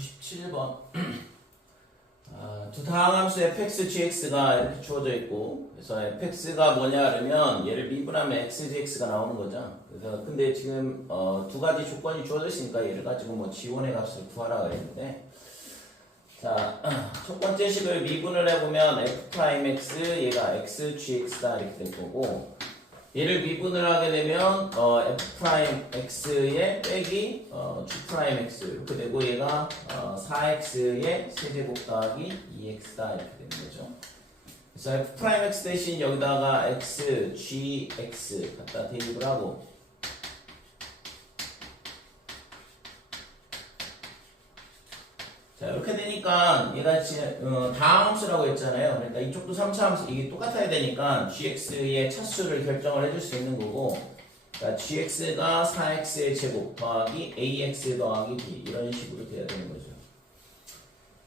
97번. 두 다항함수 fx, gx가 이렇게 주어져 있고, 그래서 fx가 뭐냐 그러면 얘를 미분하면 x, gx가 나오는 거죠. 그래서 근데 지금 두 가지 조건이 주어져 있으니까 얘를 가지고 뭐 g1의 값을 구하라 그랬는데, 자, 첫 번째 식을 미분을 해보면 f'x 얘가 x, gx다 이렇게 될 거고, 얘를 미분을 하게 되면 f'x에 빼기 g'x 이렇게 되고, 얘가 4x의 세제곱 더하기 2x다 이렇게 되는 거죠. 그래서 f'x 대신 여기다가 x, gx 갖다 대입을 하고, 자, 이렇게 되니까 얘가 지금 다항함수라고 했잖아요. 그러니까 이쪽도 3차 함수, 이게 똑같아야 되니까 gx의 차수를 결정을 해줄 수 있는 거고, 그러니까 gx가 4x의 제곱 더하기 ax 더하기 b 이런 식으로 돼야 되는 거죠.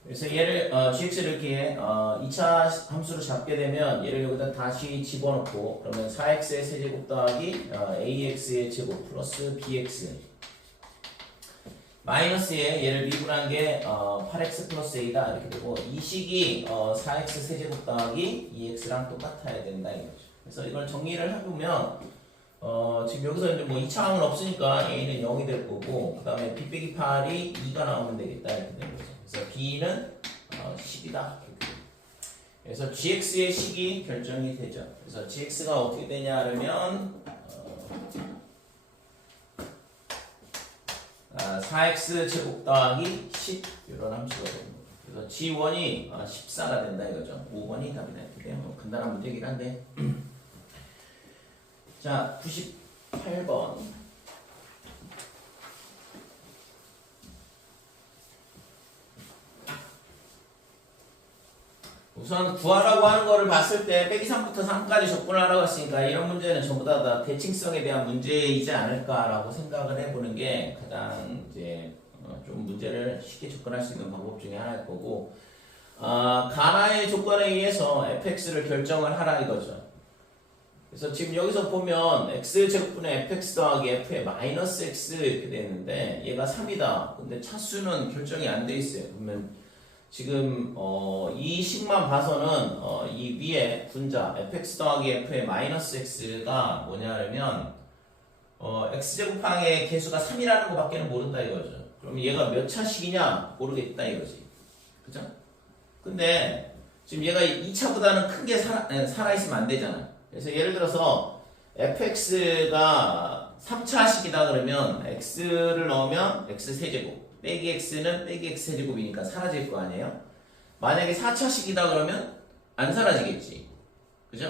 그래서 얘를 gx를 이렇게 2차 함수로 잡게 되면 얘를 여기다 다시 집어넣고, 그러면 4x의 세제곱 더하기 ax의 제곱 플러스 bx 마이너스에 얘를 미분한 게 8x 플러스 a다 이렇게 되고, 이 식이 4x 세제곱 더하기 2x랑 똑같아야 된다 이거죠. 그래서 이걸 정리를 해보면 지금 여기서 이제 뭐 2차항은 없으니까 a는 0이 될 거고, 그 다음에 b 빼기 8이 2가 나오면 되겠다 이렇게 되는 거죠. 그래서 b는 10이다 이렇게 돼요. 그래서 gx의 식이 결정이 되죠. 그래서 gx가 어떻게 되냐 하면 4x 제곱 더하기 10 이런 함수가 됩니다. 그래서 g1이 14가 된다 이거죠. 5번이 답이 나는데요. 간단한 문제이긴 한데. 자, 98번. 우선 구하라고 하는 거를 봤을 때 빼기 3부터 3까지 접근을 하라고 했으니까 이런 문제는 전부 다 대칭성에 대한 문제이지 않을까라고 생각을 해보는 게 가장 이제 좀 문제를 쉽게 접근할 수 있는 방법 중에 하나일 거고, 가나의 조건에 의해서 fx를 결정을 하라 이거죠. 그래서 지금 여기서 보면 x제곱분의 fx 더하기 f의 마이너스 x 이렇게 되어 있는데 얘가 3이다. 근데 차수는 결정이 안 돼 있어요. 그러면 지금 이 식만 봐서는 이 위에 분자 fx 더하기 f의 마이너스 x가 뭐냐면 x제곱항의 개수가 3이라는 거 밖에는 모른다 이거죠. 그럼 얘가 몇 차식이냐 모르겠다 이거지. 그죠? 근데 지금 얘가 2차보다는 큰 게 살아있으면 안 되잖아. 그래서 예를 들어서 fx가 3차식이다 그러면 x를 넣으면 x 세제곱 빼기 x는 빼기 x 세제곱이니까 사라질 거 아니에요? 만약에 4차식이다 그러면 안 사라지겠지. 그죠?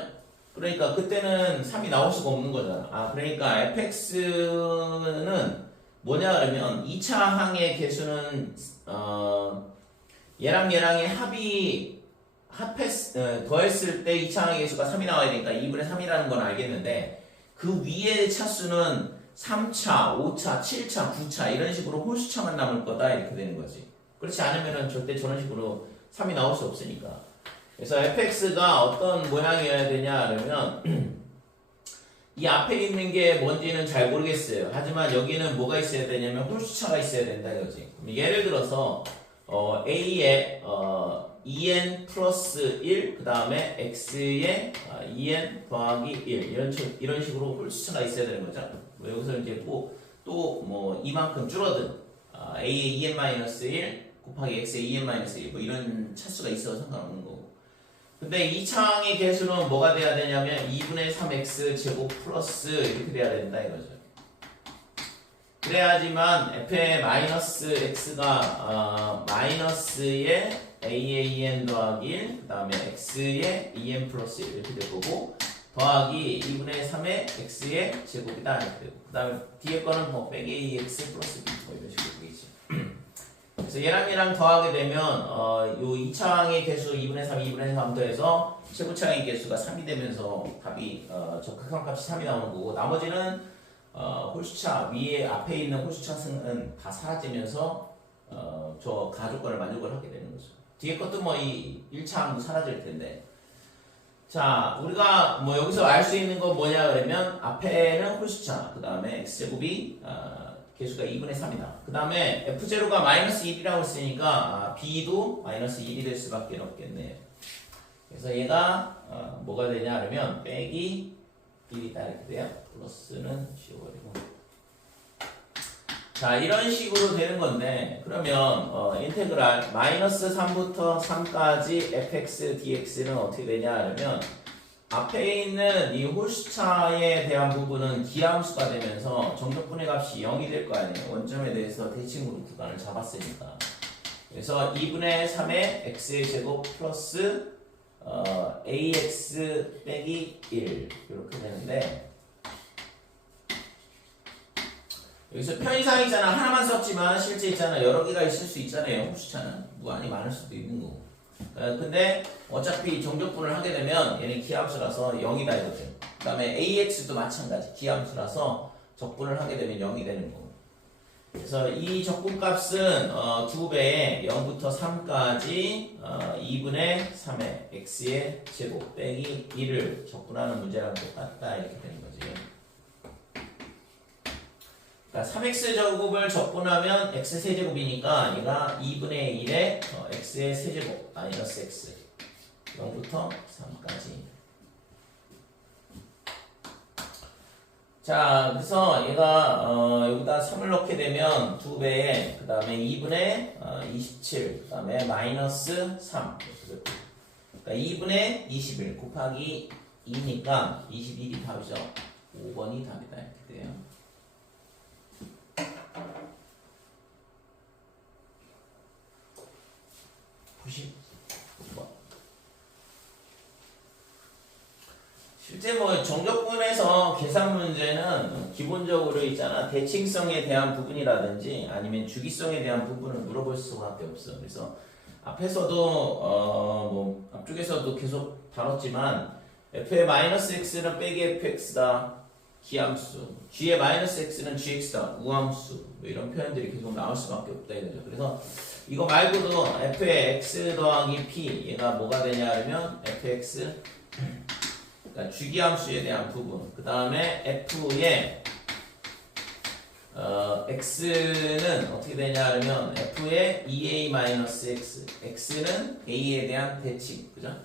그러니까 그때는 3이 나올 수가 없는 거잖아. 그러니까 fx는 뭐냐 그러면 2차 항의 개수는 얘랑 얘랑의 더했을 때 2차 항의 개수가 3이 나와야 되니까 2분의 3이라는 건 알겠는데, 그 위의 차수는 3차, 5차, 7차, 9차 이런 식으로 홀수차만 남을 거다 이렇게 되는 거지. 그렇지 않으면 절대 저런 식으로 3이 나올 수 없으니까. 그래서 fx가 어떤 모양이어야 되냐 그러면 이 앞에 있는 게 뭔지는 잘 모르겠어요. 하지만 여기는 뭐가 있어야 되냐면 홀수차가 있어야 된다 이거지. 예를 들어서 a에 2n 플러스 1, 그 다음에 x에 2n 더하기 1 이런 식으로 홀수차가 있어야 되는 거죠. 여기서 이제 또 이만큼 줄어든 a의 2n 마이너스 1 곱하기 x의 2n 마이너스 1 이런 차수가 있어도 상관없는 거고. 근데 이 차항의 개수는 뭐가 돼야 되냐면 2분의 3x 제곱 플러스 이렇게 돼야 된다 이거죠. 그래야지만 f의 마이너스 x가 마이너스의 a의 2n 더하기 1, 그 다음에 x의 2n 플러스 1 이렇게 될 거고, 더하기 2분의 3의 x의 제곱이다 이렇게 되고, 그 다음에 뒤에 거는 빼기 x 플러스 b 이런 식으로 되겠지. 그래서 얘랑 더하게 되면 요 2차항의 개수 2분의 3, 2분의 3 더해서 최고차항의 개수가 3이 되면서 답이 적극한 값이 3이 나오는 거고, 나머지는 홀수차 위에 앞에 있는 홀수차는 다 사라지면서 저 가조건을 만족을 하게 되는 거죠. 뒤에 것도 이 1차항도 사라질 텐데. 자, 우리가 여기서 알 수 있는 건 뭐냐 그러면 앞에는 홀수차, 그 다음에 x제곱이 개수가 2분의 3이다. 그 다음에 F0가 마이너스 1이라고 했으니까 B도 마이너스 1이 될 수밖에 없겠네. 그래서 얘가 뭐가 되냐 하면 빼기 1이다 이렇게 돼요. 플러스는 지워버리고. 자, 이런 식으로 되는 건데, 그러면 인테그랄 마이너스 3부터 3까지 fx dx는 어떻게 되냐 하면 앞에 있는 이 홀수차에 대한 부분은 기함수가 되면서 정적분의 값이 0이 될 거 아니에요. 원점에 대해서 대칭으로 구간을 잡았으니까. 그래서 2분의 3의 x의 제곱 플러스 ax 빼기 1 이렇게 되는데, 여기서 편의상이잖아. 하나만 썼지만 실제 있잖아. 여러 개가 있을 수 있잖아요. 홀수차는 무한히 많을 수도 있는 거고. 근데 어차피 정적분을 하게 되면 얘는 기함수라서 0이다 이거죠. 그 다음에 AX도 마찬가지 기함수라서 적분을 하게 되면 0이 되는 거고. 그래서 이 적분값은 2배에 0부터 3까지 2분의 3의 x의 제곱 빼기 1을 적분하는 문제랑 똑같다 이렇게 되는 거지. 그러니까 3x 제곱을 적분하면 x 세제곱이니까 얘가 2분의 1에 x의 세제곱 마이너스 x 0부터 3까지. 자, 그래서 얘가 여기다 3을 넣게 되면 2배에 그 다음에 2분의 27 그 다음에 마이너스 3 그러니까 2분의 21 곱하기 2니까 21이 답이죠. 5번이 답이다 이렇게 돼요. 실제 뭐 정적분에서 계산 문제는 기본적으로 있잖아. 대칭성에 대한 부분이라든지 아니면 주기성에 대한 부분을 물어볼 수밖에 없어. 그래서 앞에서도 뭐 앞쪽에서도 계속 다뤘지만 f의 마이너스 x는 빼기 fx다 기함수, g의 마이너스 x는 gx다 우함수, 뭐 이런 표현들이 계속 나올 수밖에 없다 이거죠. 그래서 이거 말고도 f의 x 더하기 p 얘가 뭐가 되냐 하면 fx 그러니까 주기함수에 대한 부분. 그 다음에 f의 x는 어떻게 되냐 하면 f의 2a-x x는 a에 대한 대칭, 그죠?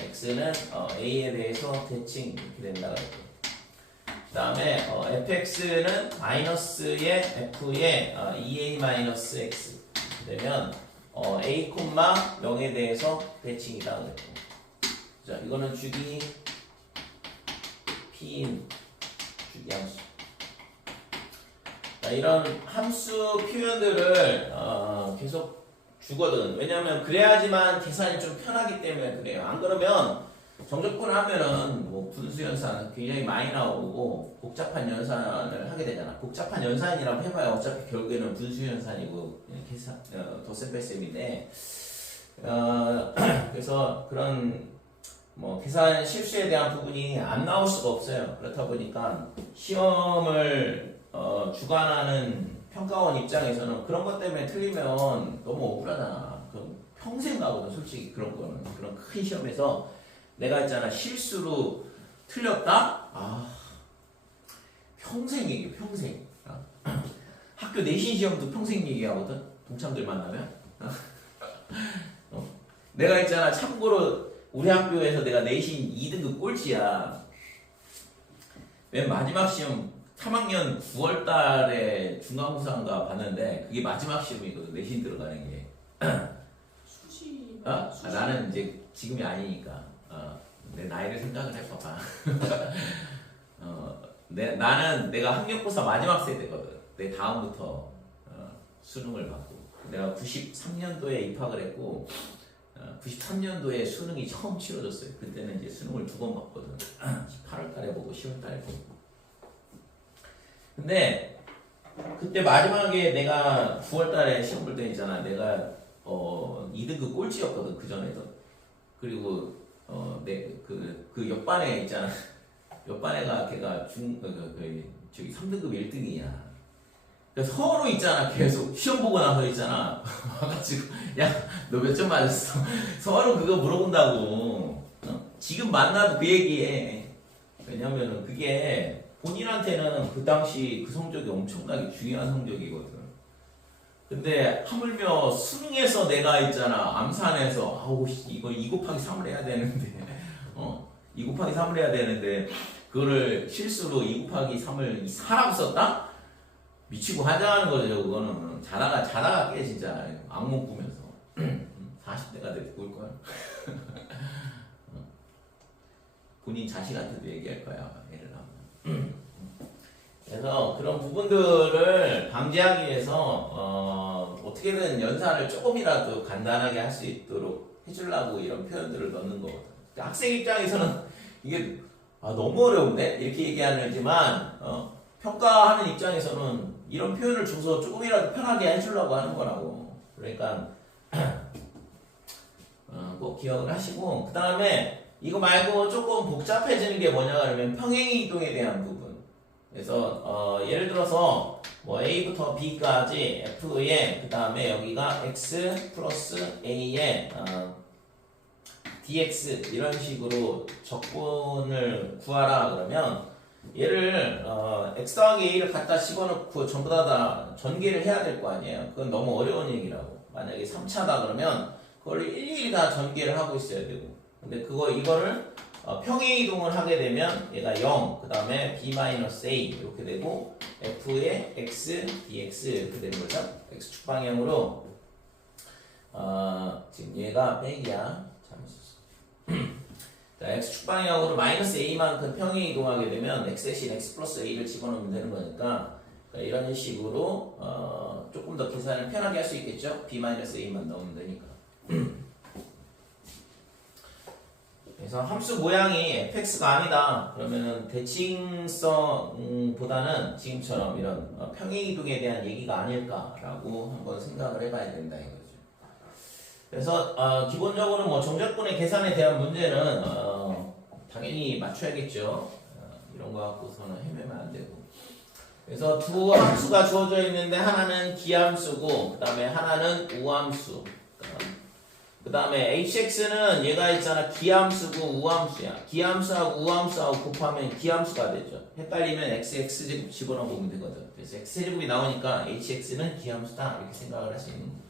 x는 a에 대해서 대칭 이렇게 된다고 했고. 그 다음에 fx는 마이너스의 f의 2a-x 되면 a, 0에 대해서 대칭이다 그랬고. 자, 이거는 주기 p인 주기함수. 이런 함수 표현들을 계속 주거든. 왜냐하면 그래야지만 계산이 좀 편하기 때문에 그래요. 안 그러면 정적분 하면은 뭐 분수 연산 굉장히 많이 나오고 복잡한 연산을 하게 되잖아. 복잡한 연산이라고 해봐야 어차피 결국에는 분수 연산이고 계산 덧셈 뺄셈인데 그래서 그런 뭐 계산 실수에 대한 부분이 안 나올 수가 없어요. 그렇다 보니까 시험을 주관하는 평가원 입장에서는 그런 것 때문에 틀리면 너무 억울하잖아. 그럼 평생 가거든 솔직히 그런 거는. 그런 큰 시험에서 내가 있잖아 실수로 틀렸다? 평생 얘기해 평생. 학교 내신 시험도 평생 얘기하거든 동창들 만나면. 내가 있잖아 참고로 우리 학교에서 내가 내신 2등급 꼴찌야. 맨 마지막 시험 3학년 9월 달에 중간고사인가 봤는데 그게 마지막 시험이거든. 내신 들어가는 게. 수시. 나는 이제 지금이 아니니까. 내 나이를 생각을 해봐봐. 나는 내가 학력고사 마지막 세대거든. 내 다음부터 수능을 받고. 내가 93년도에 입학을 했고 93년도에 수능이 처음 치러졌어요. 그때는 이제 수능을 2번 봤거든. 8월 달에 보고 10월 달에 보고. 근데 그때 마지막에 내가 9월 달에 시험 볼 때 있잖아. 내가 2등급 꼴찌였거든. 그 전에도. 그리고 그 옆반에 있잖아. 옆반에가 걔가 저기 3등급 1등이야. 서로 있잖아. 계속 시험 보고 나서 있잖아. 와가지고 야 너 몇 점 맞았어? 서로 그거 물어본다고. 지금 만나도 그 얘기해. 왜냐면은 그게 본인한테는 그 당시 그 성적이 엄청나게 중요한 성적이거든. 근데 하물며 수능에서 내가 있잖아 암산해서 아우 이거 2 곱하기 3을 해야 되는데 2 곱하기 3을 해야 되는데 그거를 실수로 2 곱하기 3을 4라고 썼다? 미치고 하자는 거죠. 그거는 자다가 깨 진짜 악몽 꾸면서 40대가 돼도 꿀 거야. 본인 자식한테도 얘기할 거야. 애를 하면. 그래서 그런 부분들을 방지하기 위해서 어떻게든 연산을 조금이라도 간단하게 할 수 있도록 해주려고 이런 표현들을 넣는 거거든. 그러니까 학생 입장에서는 이게 너무 어려운데 이렇게 얘기하지만 평가하는 입장에서는 이런 표현을 줘서 조금이라도 편하게 해주려고 하는 거라고. 그러니까 꼭 기억을 하시고 그 다음에 이거 말고 조금 복잡해지는 게 뭐냐 그러면 평행이동에 대한 부분. 그래서 예를 들어서 뭐 A부터 B까지 F에 그 다음에 여기가 X 플러스 A에 DX 이런 식으로 적분을 구하라 그러면 얘를 X 더하기 A를 갖다 집어넣고 전부 다 전개를 해야 될 거 아니에요. 그건 너무 어려운 얘기라고. 만약에 3차다 그러면 그걸 일일이 다 전개를 하고 있어야 되고 근데 이거를 평행이동을 하게 되면 얘가 0, 그 다음에 B-A 이렇게 되고 F에 X, DX 이렇게 되는 거죠. X축 방향으로 지금 얘가 백이야. 잘못했어. 자, X축 방향으로 마이너스 A만큼 평행이동하게 되면 X 대신 X 플러스 A를 집어넣으면 되는 거니까 이런 식으로 조금 더 계산을 편하게 할 수 있겠죠. B-A만 넣으면 되니까. 그래서 함수 모양이 fx가 아니다. 그러면은 대칭성보다는 지금처럼 이런 평행이동에 대한 얘기가 아닐까라고 한번 생각을 해봐야 된다 이거죠. 그래서 기본적으로 뭐 정적분의 계산에 대한 문제는 당연히 맞춰야겠죠. 이런 거 갖고서는 헤매면 안 되고. 그래서 두 함수가 주어져 있는데 하나는 기함수고 그 다음에 하나는 우함수. 그 다음에 hx는 얘가 있잖아 기함수고 우함수야. 기함수하고 우함수하고 곱하면 기함수가 되죠. 헷갈리면 x제곱 집어넣으면 되거든. 그래서 x제곱이 나오니까 hx는 기함수다 이렇게 생각을 할 수 있는 거예요.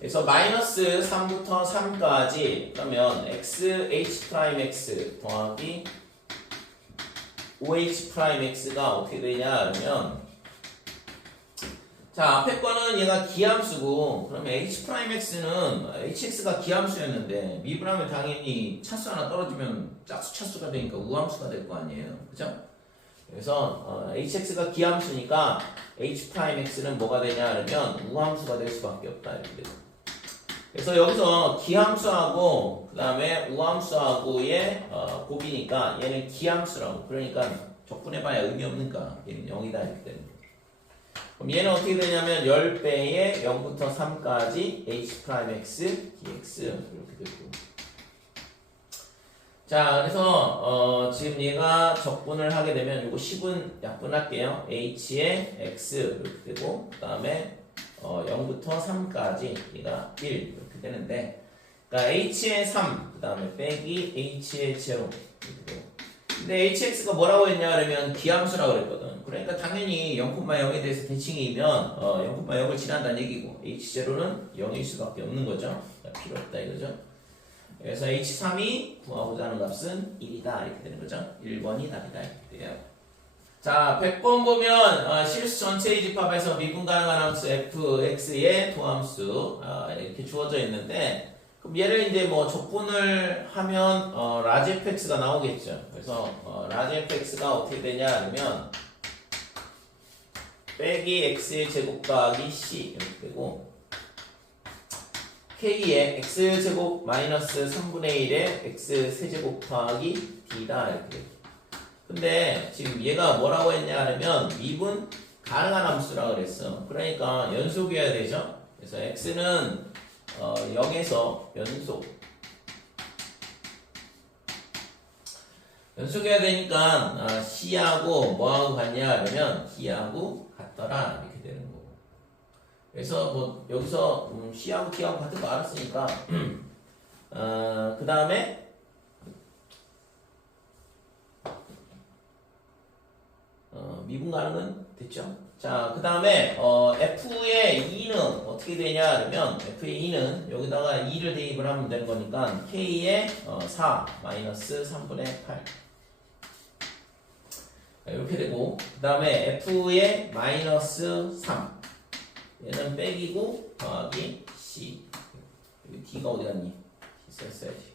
그래서 마이너스 3부터 3까지 그러면 xh'(x) 더하기 5h'(x가) 어떻게 되냐 그러면 자, 앞에 거는 얘가 기함수고 그러면 h'x는 hx가 기함수였는데 미분하면 당연히 차수 하나 떨어지면 짝수 차수가 되니까 우함수가 될 거 아니에요. 그죠? 그래서 hx가 기함수니까 h'x는 뭐가 되냐 그러면 우함수가 될 수밖에 없다 이렇게 되고. 그래서 여기서 기함수하고 그 다음에 우함수하고의 곱이니까 얘는 기함수라고. 그러니까 적분해봐야 의미 없는가. 얘는 0이다 이렇게 되는 거예요. 그럼 얘는 어떻게 되냐면 10배의 0부터 3까지 h'x dx 이렇게 되고. 자, 그래서 지금 얘가 적분을 하게 되면 이거 10은 약분할게요. h의 x 이렇게 되고 그 다음에 0부터 3까지 얘가 1 이렇게 되는데 그러니까 h의 3 그 다음에 빼기 h의 제로 이렇게 되고. 근데 hx가 뭐라고 했냐 그러면 기함수라고 그랬거든. 그러니까 당연히 0,0에 대해서 대칭이면 0,0을 지난다는 얘기고 h0는 0일 수밖에 없는 거죠. 필요 없다 이거죠. 그래서 h3이 구하고자 하는 값은 1이다 이렇게 되는 거죠. 1번이 답이다 이렇게 돼요. 자, 100번 보면 실수 전체의 집합에서 미분 가능한 함수 fx의 도함수 이렇게 주어져 있는데 그럼 얘를 이제 뭐 적분을 하면 라지 fx가 나오겠죠. 그래서 라지 fx가 어떻게 되냐 그러면 빼기 x의 제곱 더하기 c 이렇게 되고 k의 x제곱 마이너스 3분의 1의 x 세제곱 더하기 d다 이렇게 되고. 근데 지금 얘가 뭐라고 했냐 하면 미분 가능한 함수라고 그랬어. 그러니까 연속이어야 되죠. 그래서 x는 0에서 연속해야 되니까 C하고 뭐하고 같냐 그러면 D하고 같더라 이렇게 되는 거고. 그래서 뭐 여기서 C하고 D하고 같은 거 알았으니까 그 다음에 미분 가능은 됐죠? 자, 그 다음에 f의 2는 어떻게 되냐 그러면 f의 2는 여기다가 2를 대입을 하면 되는 거니까 k의 4 마이너스 3분의 8 이렇게 되고 그 다음에 f의 마이너스 3 얘는 빼기고 더하기 c 여기 d가 어디 갔니? 있었어야지.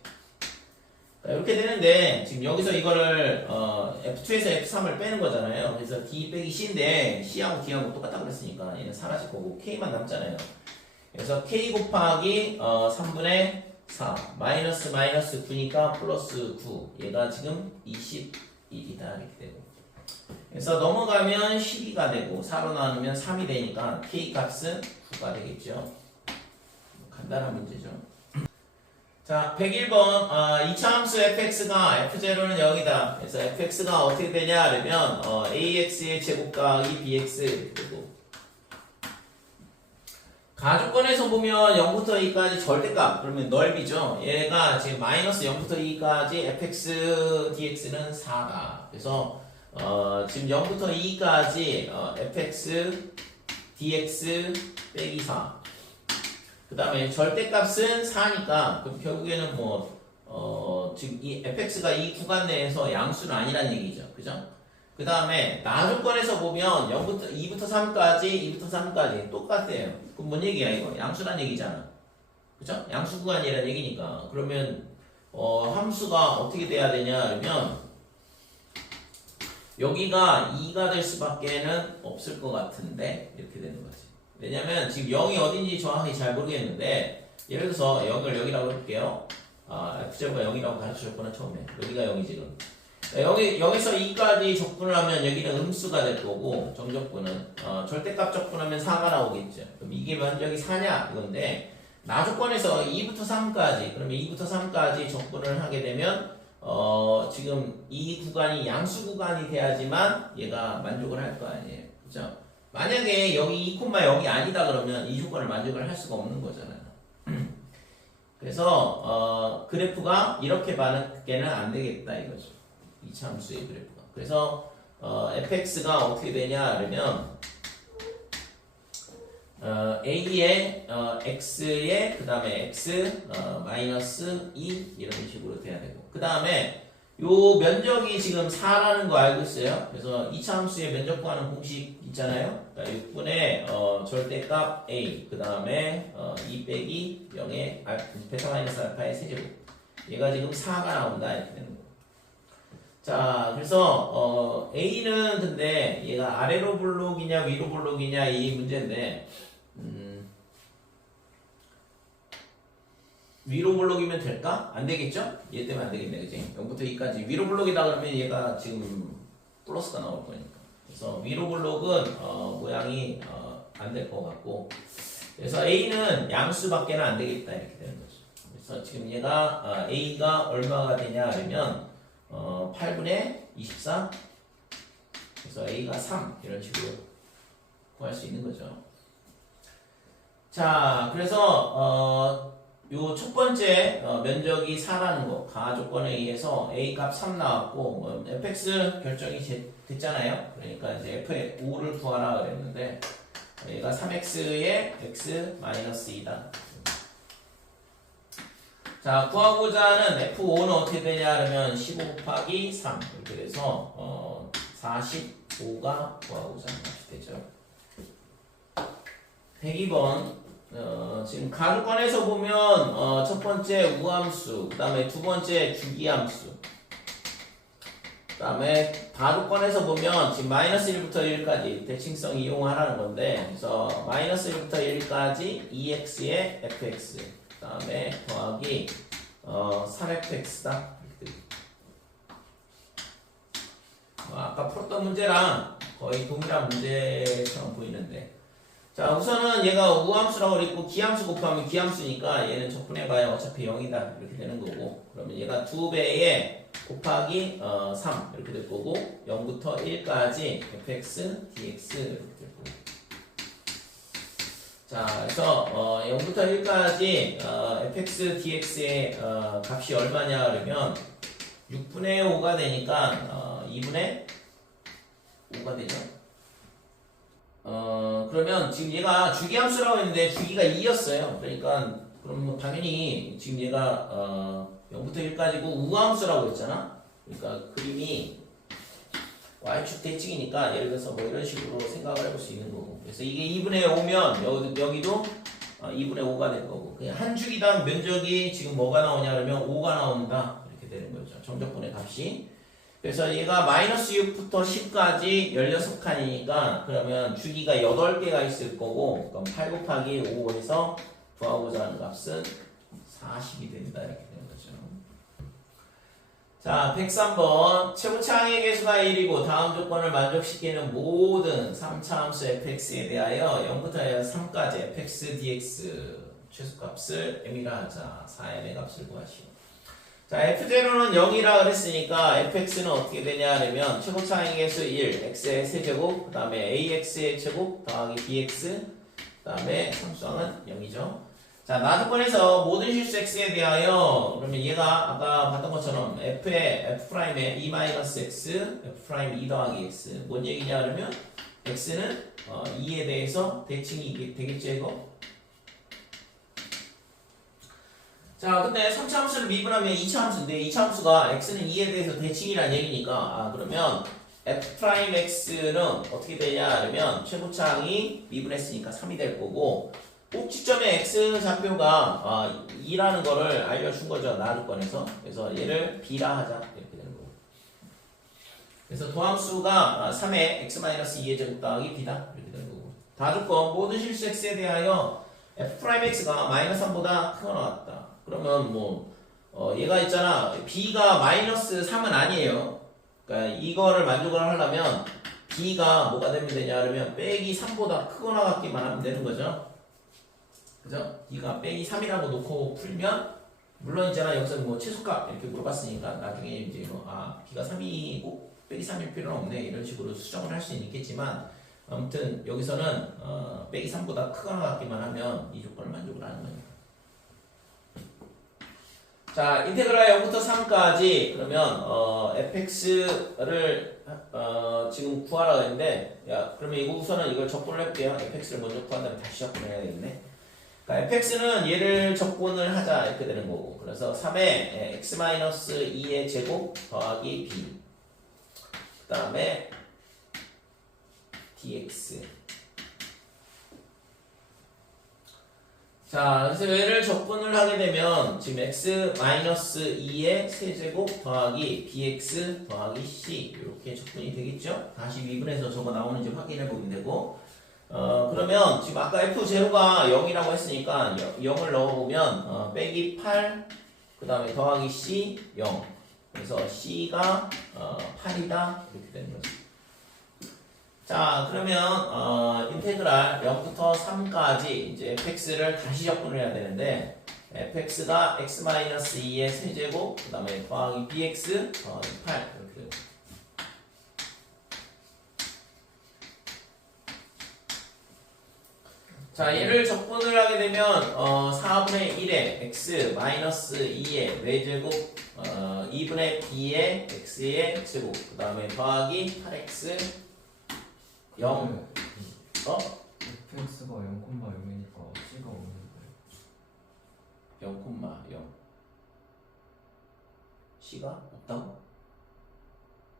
이렇게 되는데 지금 여기서 이거를 F2에서 F3을 빼는 거잖아요. 그래서 D 빼기 C인데 C하고 D하고 똑같다 그랬으니까 얘는 사라질 거고 K만 남잖아요. 그래서 K 곱하기 3분의 4 마이너스 9니까 플러스 9 얘가 지금 21이다 이렇게 되고 그래서 넘어가면 12가 되고 4로 나누면 3이 되니까 K 값은 9가 되겠죠. 간단한 문제죠. 자, 101번, 2차 함수 fx가 f0는 0이다. 그래서 fx가 어떻게 되냐, 그러면, ax의 제곱 더하기 bx, 그리고, 가주권에서 보면 0부터 2까지 절대값, 그러면 넓이죠. 얘가 지금 마이너스 0부터 2까지 fx dx는 4다. 그래서, 지금 0부터 2까지, fx dx 빼기 4. 그 다음에 절대값은 4니까 그럼 결국에는 지금 이 fx가 이 구간 내에서 양수는 아니란 얘기죠. 그죠? 그 다음에 나조건에서 보면 2부터 3까지 똑같아요. 그럼 뭔 얘기야 이거? 양수란 얘기잖아. 그죠? 양수 구간이란 얘기니까 그러면 함수가 어떻게 돼야 되냐 그러면 여기가 2가 될 수밖에는 없을 것 같은데 이렇게 되는 거지. 왜냐면 지금 0이 어딘지 정확히 잘 모르겠는데 예를 들어서 0을 여기라고 해볼게요. f제곱가 0이라고 가르쳐줬구나 처음에. 여기가 0이 지금. 여기서 2까지 적분을 하면 여기는 음수가 될 거고 정적분은 절대값 적분하면 4가 나오겠죠. 그럼 이게 면적이 4냐 이건데 나조건에서 2부터 3까지 그러면 2부터 3까지 적분을 하게 되면 지금 이 구간이 양수 구간이 돼야지만 얘가 만족을 할 거 아니에요. 그죠? 만약에 여기 2,0이 아니다 그러면 이 조건을 만족을 할 수가 없는 거잖아요. 그래서 그래프가 이렇게 많게는 안 되겠다 이거죠. 이차 함수의 그래프가. 그래서 fx가 어떻게 되냐 그러면 a의 x의 그 다음에 x 마이너스 2 이런 식으로 돼야 되고 그 다음에 요 면적이 지금 4라는 거 알고 있어요. 그래서 2차 함수의 면적 구하는 공식 있잖아요. 그러니까 6분의 절대값 a 그 다음에 2 빼기 0의 베타 마이너스 알파의 세제곱 얘가 지금 4가 나온다 이렇게 되는 거예요. 자 그래서 a는 근데 얘가 아래로 볼록이냐 위로 볼록이냐 이 문제인데 위로 볼록이면 될까? 안 되겠죠? 얘 때문에 안 되겠네, 그지? 0부터 2까지. 위로 볼록이다 그러면 얘가 지금 플러스가 나올 거니까. 그래서 위로 볼록은, 모양이, 안 될 것 같고. 그래서 A는 양수밖에는 안 되겠다, 이렇게 되는 거죠. 그래서 지금 얘가, A가 얼마가 되냐, 그러면, 8분의 24. 그래서 A가 3. 이런 식으로 구할 수 있는 거죠. 자, 그래서, 요 첫 번째 면적이 4라는 거 가조건에 의해서 a 값 3 나왔고 fx 결정이 됐잖아요. 그러니까 이제 f의 5를 구하라 그랬는데 얘가 3x의 x 마이너스 2다. 자 구하고자 하는 f5는 어떻게 되냐 그러면 15 곱하기 3 이렇게 돼서 45가 구하고자 하는 값이 되죠. 102번 지금 가주권에서 보면 첫 번째 우함수, 그 다음에 두 번째 주기함수, 그 다음에 가주권에서 보면 지금 마이너스 1부터 1까지 대칭성 이용하라는 건데 그래서 마이너스 1부터 1까지 2x의 fx 그 다음에 더하기 3fx다 아까 풀었던 문제랑 거의 동일한 문제처럼 보이는데 자 우선은 얘가 우함수라고 그랬고 기함수 곱하면 기함수니까 얘는 적분해봐야 어차피 0이다 이렇게 되는 거고 그러면 얘가 2배에 곱하기 3 이렇게 될 거고 0부터 1까지 fx dx 이렇게 될 거고 자 그래서 0부터 1까지 fx dx의 값이 얼마냐 그러면 6분의 5가 되니까 2분의 5가 되죠. 그러면 지금 얘가 주기함수라고 했는데 주기가 2였어요. 그러니까 그럼 뭐 당연히 지금 얘가 0부터 1까지고 우함수라고 했잖아. 그러니까 그림이 y축 대칭이니까 예를 들어서 뭐 이런 식으로 생각을 해볼 수 있는 거고. 그래서 이게 2분의 5면 여기도 2분의 5가 될 거고. 그냥 한 주기당 면적이 지금 뭐가 나오냐 그러면 5가 나온다. 이렇게 되는 거죠. 정적분의 값이. 그래서 얘가 마이너스 6부터 10까지 16칸이니까 그러면 주기가 8개가 있을 거고 그럼 8 곱하기 5에서 구하고자 하는 값은 40이 된다. 이렇게 되는 거죠. 자, 103번. 최고차항의 개수가 1이고 다음 조건을 만족시키는 모든 3차 함수 fx에 대하여 0부터 3까지 fx dx 최소값을 m이라 하자. 4m의 값을 구하시오. 자, f0는 0이라 그랬으니까 fx는 어떻게 되냐 하면 최고차항의 개수 1, x의 세제곱, 그 다음에 ax의 제곱 더하기 bx, 그 다음에 상수항은 0이죠. 자, 나조건에서 모든 실수 x에 대하여 그러면 얘가 아까 봤던 것처럼 f'의 e-x, f'2 더하기 x 뭔 얘기냐 그러면 x는 2에 대해서 대칭이 되겠죠 이거? 자, 근데 3차 함수를 미분하면 2차 함수인데 2차 함수가 x는 2에 대해서 대칭이란 얘기니까 그러면 f'x는 어떻게 되냐 하면 최고차항이 미분했으니까 3이 될 거고 꼭지점의 x 좌표가 2라는 거를 알려준 거죠. 나조건에서. 그래서 얘를 b라 하자. 이렇게 되는 거고. 그래서 도함수가 3의 x-2의 제곱 더하기 b다. 이렇게 되는 거고. 다조건 모든 실수 x에 대하여 f'x가 마이너스 3보다 크거나 같다. 그러면 뭐 얘가 있잖아. b가 마이너스 3은 아니에요. 그러니까 이거를 만족을 하려면 b가 뭐가 되면 되냐 그러면 빼기 3보다 크거나 같기만 하면 되는 거죠. 그죠? b가 빼기 3이라고 놓고 풀면 물론 있잖아 여기서 뭐 최소값 이렇게 물어봤으니까 나중에 이제 b가 3이고 빼기 3일 필요는 없네 이런 식으로 수정을 할 수는 있겠지만 아무튼 여기서는 빼기 3보다 크거나 같기만 하면 이 조건을 만족을 하는 거니까. 자, 인테그랄 0부터 3까지 그러면 fx를 지금 구하라고 했는데 그러면 이거 우선은 이걸 적분을 해볼게요. fx를 먼저 구한 다음에 다시 적분을 해야 되겠네. 그러니까 fx는 얘를 적분을 하자 이렇게 되는 거고 그래서 3의 x-2의 제곱 더하기 b 그 다음에 dx 자, 그래서 얘를 적분을 하게 되면 지금 x-2의 세제곱 더하기 bx 더하기 c 이렇게 적분이 되겠죠? 다시 미분해서 저거 나오는지 확인해 보면 되고 그러면 지금 아까 f0가 0이라고 했으니까 0을 넣어보면 빼기 8 그 다음에 더하기 c 0 그래서 c가 8이다 이렇게 되는 거죠. 자, 그러면 인테그랄 0부터 3까지 이제 fx를 다시 적분을 해야 되는데 fx가 x-2의 세제곱 그 다음에 더하기 bx 더하기 8 이렇게 돼요. 자, 얘를 적분을 하게 되면 4분의 1의 x-2의 4제곱 2분의 b의 x의 제곱 그 다음에 더하기 8x 0 fx가 0,0이니까 c가 없는데 0,0 c가 없다고?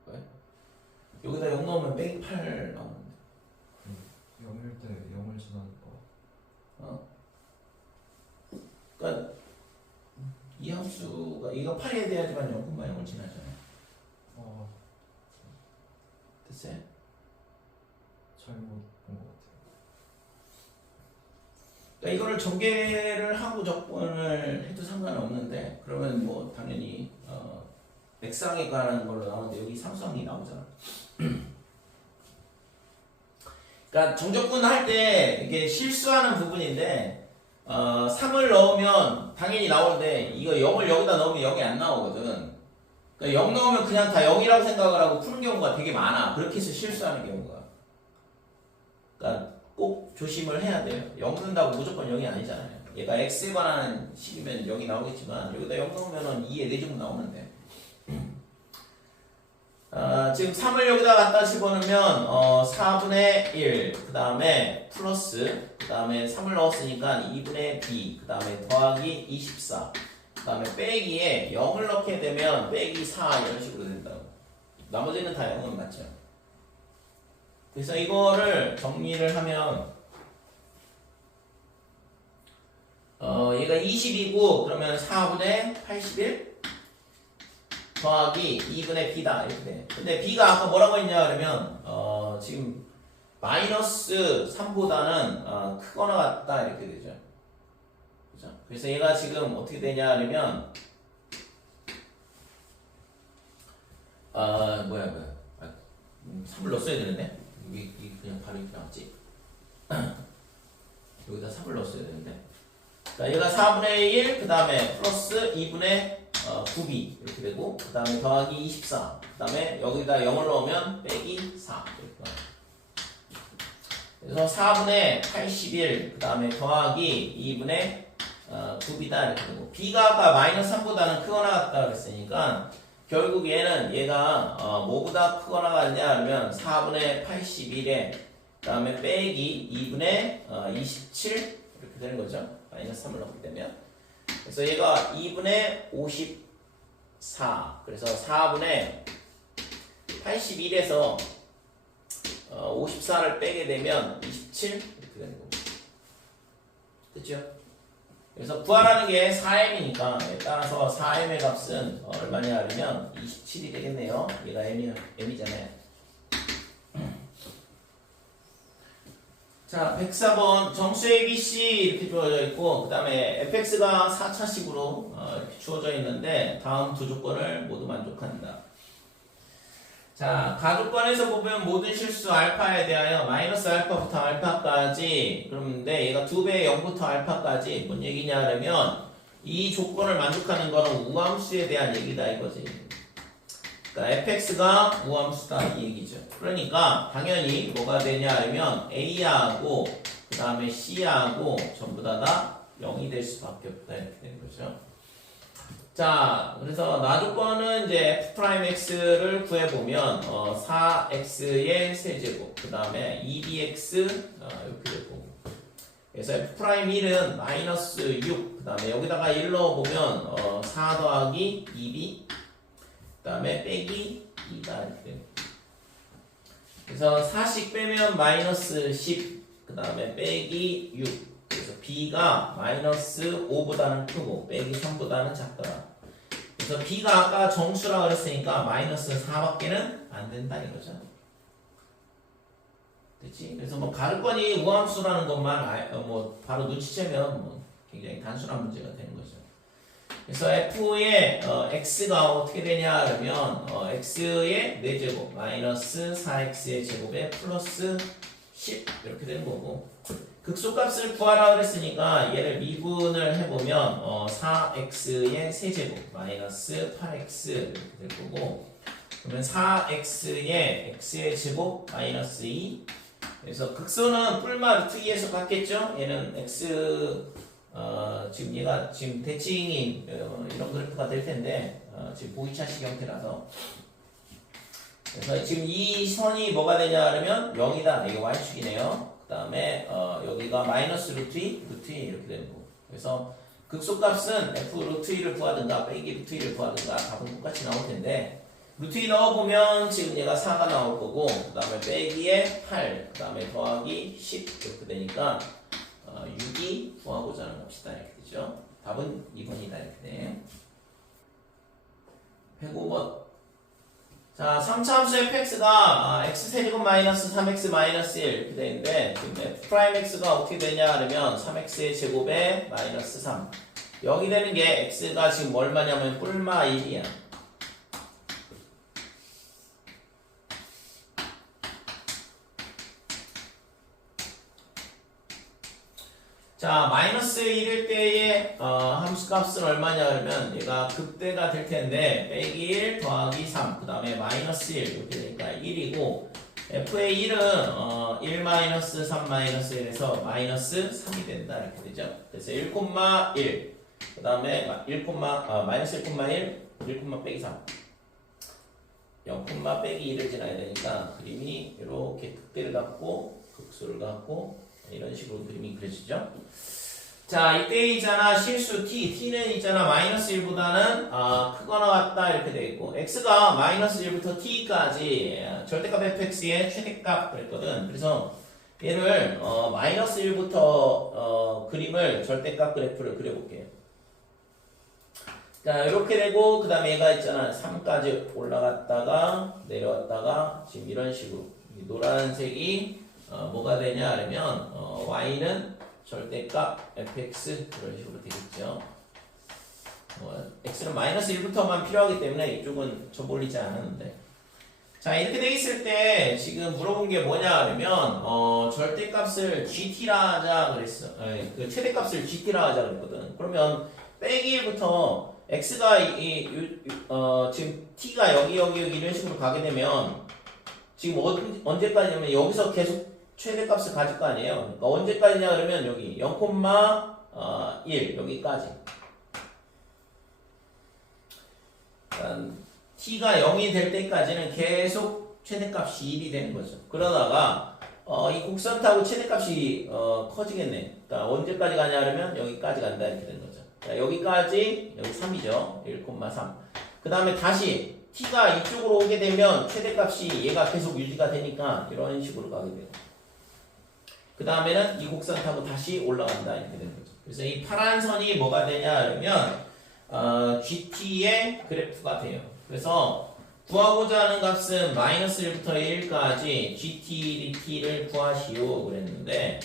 왜? 여기다 0 넣으면 빼기 8 나오는데 0일 때 0을 지나니까 그러니까 이 함수가 이거 8에 대하지만 0,0을 지나잖아요. 됐어요? 잘못 본 것 같아요. 그러니까 이거를 전개를 하고 적분을 해도 상관없는데 그러면 뭐 당연히 맥상에 관한 걸로 나오는데 여기 상수항이 나오잖아. 그러니까 정적분 할 때 이게 실수하는 부분인데 3을 넣으면 당연히 나오는데 이거 0을 여기다 넣으면 0이 안 나오거든. 그러니까 0 넣으면 그냥 다 0이라고 생각을 하고 푸는 경우가 되게 많아. 그렇게 해서 실수하는 경우가. 그러니까 꼭 조심을 해야 돼요. 0 넣는다고 무조건 0이 아니잖아요. 얘가 x에 관한 식이면 0이 나오겠지만 여기다 0 넣으면 2에 4제곱 나오는데 지금 3을 여기다 갖다 집어넣으면 4분의 1, 그 다음에 플러스, 그 다음에 3을 넣었으니까 2분의 b, 그 다음에 더하기 24, 그 다음에 빼기에 0을 넣게 되면 빼기 4 이런 식으로 된다고. 나머지는 다 0은 맞죠. 그래서 이거를 정리를 하면 얘가 20이고 그러면 4분의 81 더하기 2분의 b다 이렇게 돼. 근데 b가 아까 뭐라고 했냐 그러면 지금 마이너스 3보다는 크거나 같다 이렇게 되죠. 그죠? 그래서 얘가 지금 어떻게 되냐 그러면 3을 넣었어야 되는데 이게 그냥 바로 이렇게 나왔지. 여기다 3을 넣었어야 되는데. 자, 얘가 4분의 1, 그 다음에 플러스 2분의 9b 이렇게 되고, 그 다음에 더하기 24, 그 다음에 여기다 0을 넣으면 빼기 4 이렇게 나와요. 그래서 4분의 81, 그 다음에 더하기 2분의 9b다 이렇게 되고, b가 아까 마이너스 3보다는 크거나 같다 그랬으니까 결국 얘가 뭐보다 크거나 같냐 그러면 4분의 81에 그 다음에 빼기 2분의 27 이렇게 되는 거죠. 마이너스 3을 넣게 되면. 그래서 얘가 2분의 54, 그래서 4분의 81에서 54를 빼게 되면 27 이렇게 되는 거고. 됐죠? 그래서 구하라는 게 4m이니까 따라서 4m의 값은 얼마냐 하면 27이 되겠네요. 얘가 m이잖아요. 자, 104번 정수 ABC 이렇게 주어져 있고 그 다음에 fx가 4차식으로 이렇게 주어져 있는데 다음 두 조건을 모두 만족한다. 자, 가조건에서 보면 모든 실수 알파에 대하여 마이너스 알파부터 알파까지 그런데 얘가 2배의 0부터 알파까지 뭔 얘기냐 하면 이 조건을 만족하는 거는 우함수에 대한 얘기다 이거지. 그러니까 fx가 우함수다 이 얘기죠. 그러니까 당연히 뭐가 되냐 하면 a하고 그 다음에 c하고 전부 다 0이 될 수밖에 없다 이렇게 되는 거죠. 자, 그래서 나조건은 이제 f'x를 구해보면 4x의 세제곱 그 다음에 2bx 이렇게 되고 그래서 f'1은 마이너스 6 그 다음에 여기다가 1 넣어보면 4 더하기 2b 그 다음에 빼기 2다 이렇게 되고 그래서 4씩 빼면 마이너스 10 그 다음에 빼기 6 그래서 b가 마이너스 5보다는 크고 빼기 3보다는 작더라. 그래서 b가 아까 정수라 그랬으니까 마이너스 4밖에는 안 된다 이거죠. 됐지? 그래서 뭐 가르권이 우함수라는 것만 뭐 바로 눈치채면 뭐 굉장히 단순한 문제가 되는 거죠. 그래서 f의 x가 어떻게 되냐 그러면 x의 4제곱 마이너스 4x의 제곱에 플러스 10 이렇게 되는 거고 극소값을 구하라 그랬으니까 얘를 미분을 해보면 4x의 세제곱 마이너스 8x 이렇게 될 거고 그러면 4x의 x의 제곱 마이너스 2 그래서 극소는 뿔마 루트 2에서 같겠죠? 얘는 x 지금 얘가 지금 대칭이 이런 그래프가 될 텐데 지금 보이차식 형태라서 그래서 지금 이 선이 뭐가 되냐 그러면 0이다 이게 y축이네요. 그 다음에 여기가 마이너스 루트 2 이렇게 되는 거. 그래서 극소값은 f 루트 2를 구하든가 빼기 루트 2를 구하든가 답은 똑같이 나올 텐데 루트 2 넣어보면 지금 얘가 4가 나올 거고 그 다음에 빼기에 8 그 다음에 더하기 10 이렇게 되니까 6이 구하고자 하는 값이다 이렇게 되죠. 답은 2번이다 이렇게 돼. 105번 자, 3차 함수의 fx가 x세제곱 마이너스 3x 마이너스 1 이렇게 되는데 지금 f'x가 어떻게 되냐 하면 3x의 제곱에 마이너스 3 여기 되는 게 x가 지금 얼마냐면 뿔마 1이야. 자, 마이너스 1일 때의 함수값은 얼마냐 그러면 얘가 극대가 될 텐데 빼기 1 더하기 3 그 다음에 마이너스 1 이렇게 되니까 1이고 f의 1은 1 마이너스 3 마이너스 1에서 마이너스 3이 된다 이렇게 되죠. 그래서 1,1 그 다음에 마이너스 1,1 1, 빼기 3 0, 빼기 1을 지나야 되니까 그림이 이렇게 극대를 갖고 극소를 갖고 이런 식으로 그림이 그려지죠. 자, 이때 있잖아 실수 t는 있잖아 마이너스 1보다는 크거나 같다 이렇게 되어 있고 x가 마이너스 1부터 t까지 절대값 fx의 최대값 그랬거든. 그래서 얘를 마이너스 1부터 그림을 절대값 그래프를 그려볼게요. 자, 이렇게 되고 그 다음에 얘가 있잖아 3까지 올라갔다가 내려왔다가 지금 이런 식으로 노란색이 뭐가 되냐 하면 y는 절대값 fx 그런 식으로 되겠죠. x는 마이너스 1부터만 필요하기 때문에 이쪽은 저 몰리지 않았는데. 자, 이렇게 돼 있을 때 지금 물어본 게 뭐냐 하면 절대값을 gt라 하자 그랬어. 그 최대값을 gt라 하자 그랬거든. 그러면 빼기 1부터 x가 지금 t가 여기 이런 식으로 가게 되면 지금 언제까지냐면 여기서 계속 최대값을 가질 거 아니에요. 그러니까 언제까지냐 그러면 여기 0,1 여기까지. 그러니까 t가 0이 될 때까지는 계속 최대값이 1이 되는 거죠. 그러다가 이 곡선 타고 최대값이 커지겠네. 그러니까 언제까지 가냐 그러면 여기까지 간다 이렇게 되는 거죠. 자, 여기까지 여기 3이죠. 1,3. 그 다음에 다시 t가 이쪽으로 오게 되면 최대값이 얘가 계속 유지가 되니까 이런 식으로 가게 돼요. 그 다음에는 이 곡선 타고 다시 올라간다 이렇게 되는 거죠. 그래서 이 파란 선이 뭐가 되냐 그러면 GT의 그래프가 돼요. 그래서 구하고자 하는 값은 마이너스 1부터 1까지 GT, DT를 구하시오 그랬는데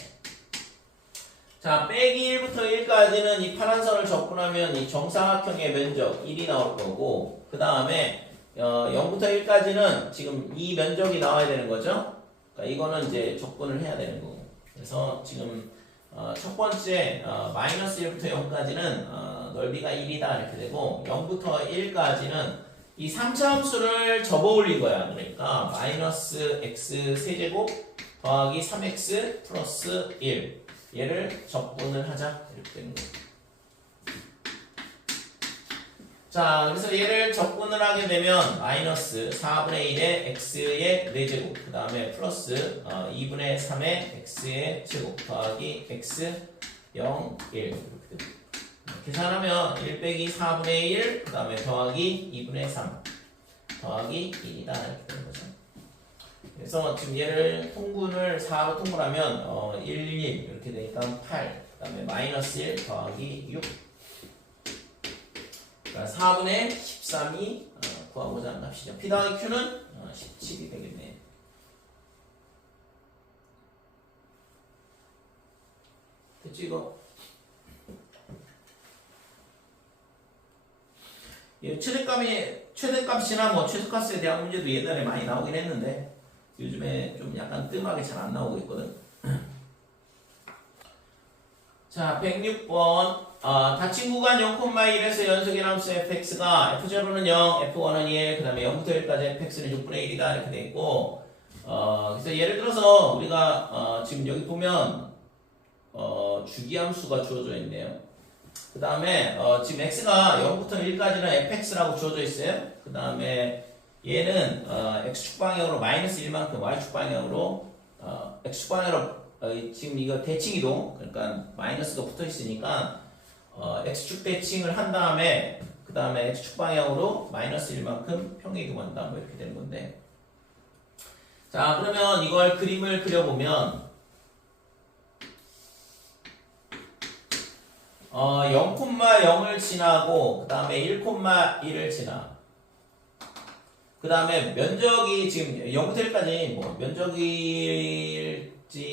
자, 빼기 1부터 1까지는 이 파란 선을 접근하면 이 정사각형의 면적 1이 나올 거고 그 다음에 0부터 1까지는 지금 이 면적이 나와야 되는 거죠. 그러니까 이거는 이제 접근을 해야 되는 거고 그래서 지금 첫 번째 마이너스 1부터 0까지는 넓이가 1이다 이렇게 되고 0부터 1까지는 이 3차 함수를 접어 올린 거야. 그러니까 마이너스 x 세제곱 더하기 3x 플러스 1 얘를 접근을 하자 이렇게 되는 거예요. 자, 그래서 얘를 접근을 하게 되면 마이너스 4분의 1의 x의 4제곱 그 다음에 플러스 2분의 3의 x의 제곱 더하기 x 0, 1 이렇게 됩니다. 계산하면 1 빼기 4분의 1 그 다음에 더하기 2분의 3 더하기 1이다 이렇게 되는 거죠. 그래서 지금 얘를 통분을 4로 통분하면 1, 1 이렇게 되니까 8 그 다음에 마이너스 1 더하기 6 그러니까 4분의 13이 구하고자 하는 값이죠. P 더하기 Q는 17이 되겠네. 됐지 이거? 최대값이나 뭐 최소값에 대한 문제도 예전에 많이 나오긴 했는데 요즘에 좀 약간 뜸하게 잘 안 나오고 있거든. 자, 106번. 닫힌 구간 0,1에서 연속의 함수 fx가 f0는 0, f1은 1, 그 다음에 0부터 1까지 fx는 6분의 1이다 이렇게 돼 있고 그래서 예를 들어서 우리가 지금 여기 보면 주기함수가 주어져 있네요. 그 다음에 지금 x가 0부터 1까지는 fx라고 주어져 있어요. 그 다음에 얘는 x축 방향으로 마이너스 1만큼 y축 방향으로 x축 방향으로 지금 이거 대칭이동 그러니까 마이너스가 붙어 있으니까 x축 대칭을 한 다음에 그 다음에 x축 방향으로 마이너스 1만큼 평행이동한다 뭐 이렇게 되는 건데 자 그러면 이걸 그림을 그려보면 0,0을 지나고 그 다음에 1,1을 지나 그 다음에 면적이 지금 0부터 1까지 뭐 면적일지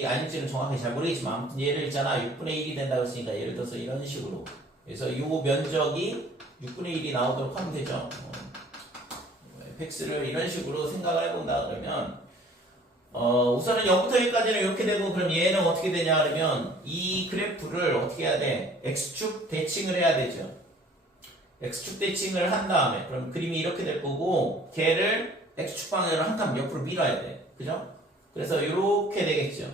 아닐지는 정확히 잘 모르겠지만 아무튼 얘를 있잖아 6분의 1이 된다고 했으니까 예를 들어서 이런 식으로 그래서 이 면적이 6분의 1이 나오도록 하면 되죠. fx를 이런 식으로 생각을 해본다 그러면 우선은 0부터 1까지는 이렇게 되고 그럼 얘는 어떻게 되냐 그러면 이 그래프를 어떻게 해야 돼? x축 대칭을 해야 되죠. x축 대칭을 한 다음에 그럼 그림이 이렇게 될 거고 걔를 x축 방향으로 한 칸 옆으로 밀어야 돼. 그죠? 그래서 이렇게 되겠죠.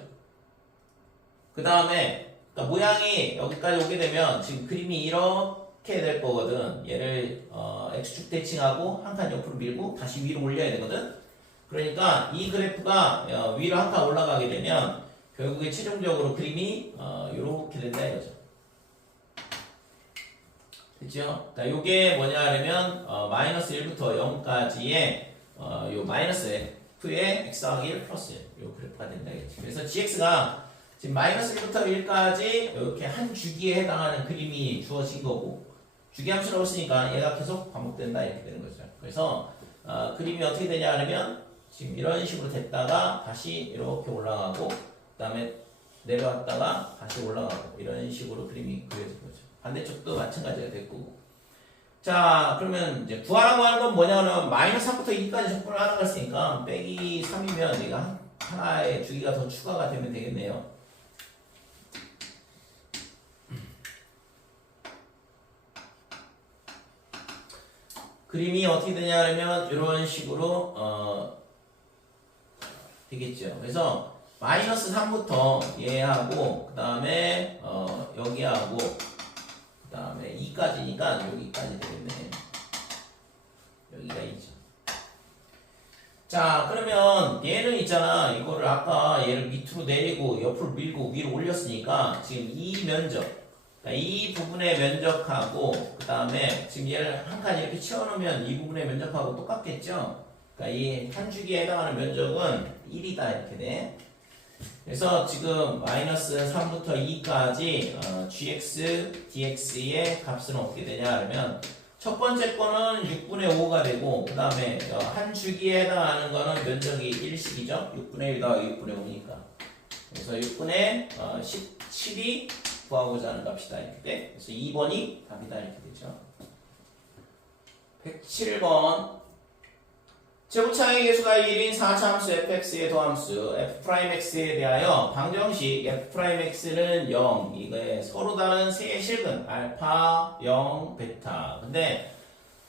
그 다음에 그러니까 모양이 여기까지 오게 되면 지금 그림이 될 거거든. 얘를 x축 대칭하고 한 칸 옆으로 밀고 다시 위로 올려야 되거든. 그러니까 이 그래프가 위로 한 칸 올라가게 되면 결국에 최종적으로 그림이 이렇게 된다 이거죠. 됐죠? 자, 요게 뭐냐 하면 마이너스 1부터 0까지의 요 마이너스 f의 x 더하기 1 플러스 1 요 그래프가 된다 이거지. 그래서 gx가 지금 마이너스 1부터 1까지 이렇게 한 주기에 해당하는 그림이 주어진 거고 주기함수라고 쓰니까 얘가 계속 반복된다 이렇게 되는 거죠. 그래서 그림이 어떻게 되냐 하면 지금 이런 식으로 됐다가 다시 이렇게 올라가고 그 다음에 내려왔다가 다시 올라가고 이런 식으로 그림이 그려진 거죠. 반대쪽도 마찬가지가 될 거고. 자, 그러면 이제 구하라고 하는 건 뭐냐면 마이너스 3부터 2까지 적분을 하라고 했으니까 빼기 3이면 얘가 하나의 주기가 더 추가가 되면 되겠네요. 그림이 어떻게 되냐 하면 이런 식으로 되겠죠. 그래서 마이너스 3부터 얘하고 그 다음에 여기하고 그 다음에 2까지니까 여기까지 되겠네. 여기가 2죠. 자, 그러면 얘는 있잖아. 이거를 아까 얘를 밑으로 내리고 옆으로 밀고 위로 올렸으니까 지금 이 면적, 그러니까 이 부분의 면적하고 그 다음에 지금 얘를 한 칸 이렇게 채워놓으면 이 부분의 면적하고 똑같겠죠. 그러니까 이 한 주기에 해당하는 면적은 1이다 이렇게 돼. 그래서 지금 마이너스 3부터 2까지 gx, dx의 값은 어떻게 되냐 하면 첫 번째 거는 6분의 5가 되고 그 다음에 한 주기에 해당하는 거는 면적이 1식이죠. 6분의 1 더하기 6분의 5니까. 그래서 6분의 17이 구하고자 하는 값이다 이렇게 돼. 그래서 2번이 답이다 이렇게 되죠. 107번 제곱차의 계수가 1인 4차 함수 fx의 도함수 f'x에 대하여 방정식 f'x는 0 이거에 서로 다른 세 실근 알파, 0, 베타. 근데